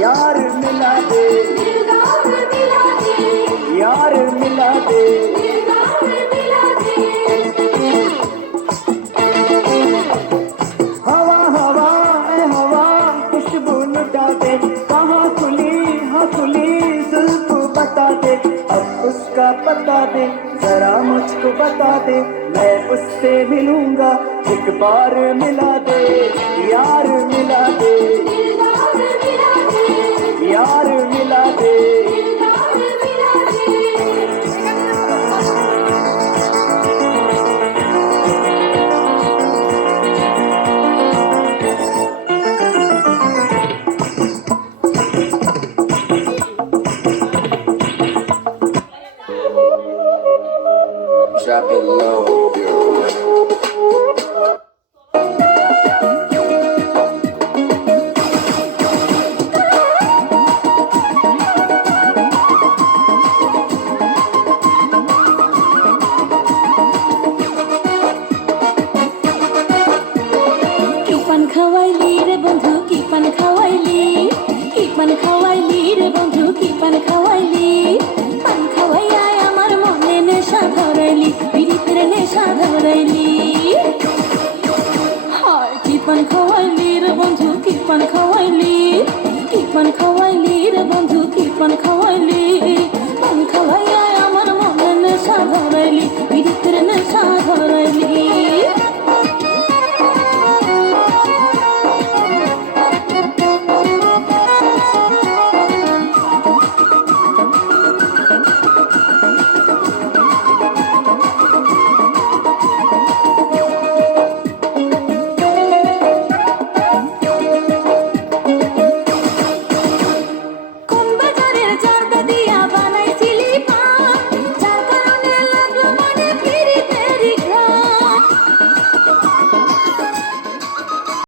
यार मिला दे, यार मिला दे। हवा हवा ए हवा खुशबू लुटा दे, कहाँ खुली हाँ खुली जुल्फ बता दे, अब उसका पता दे जरा मुझको बता दे, मैं उससे मिलूंगा एक बार मिला दे, यार मिला दे, यार मिला दे। Drop it low. খাওয়াইলি রে বন্ধু কি পান খাওয়াইলি, কি পান খাওয়াইলি রে বন্ধু কি পান খাওয়াইলি, পান খাওয়াইয়া আমার মনে নেশা ধরাইলি, পিরিতের নেশা ধরাইলি। হায় কি পান খাওয়াইলি রে বন্ধু কি পান খাওয়াইলি, কি পান খাওয়াইলি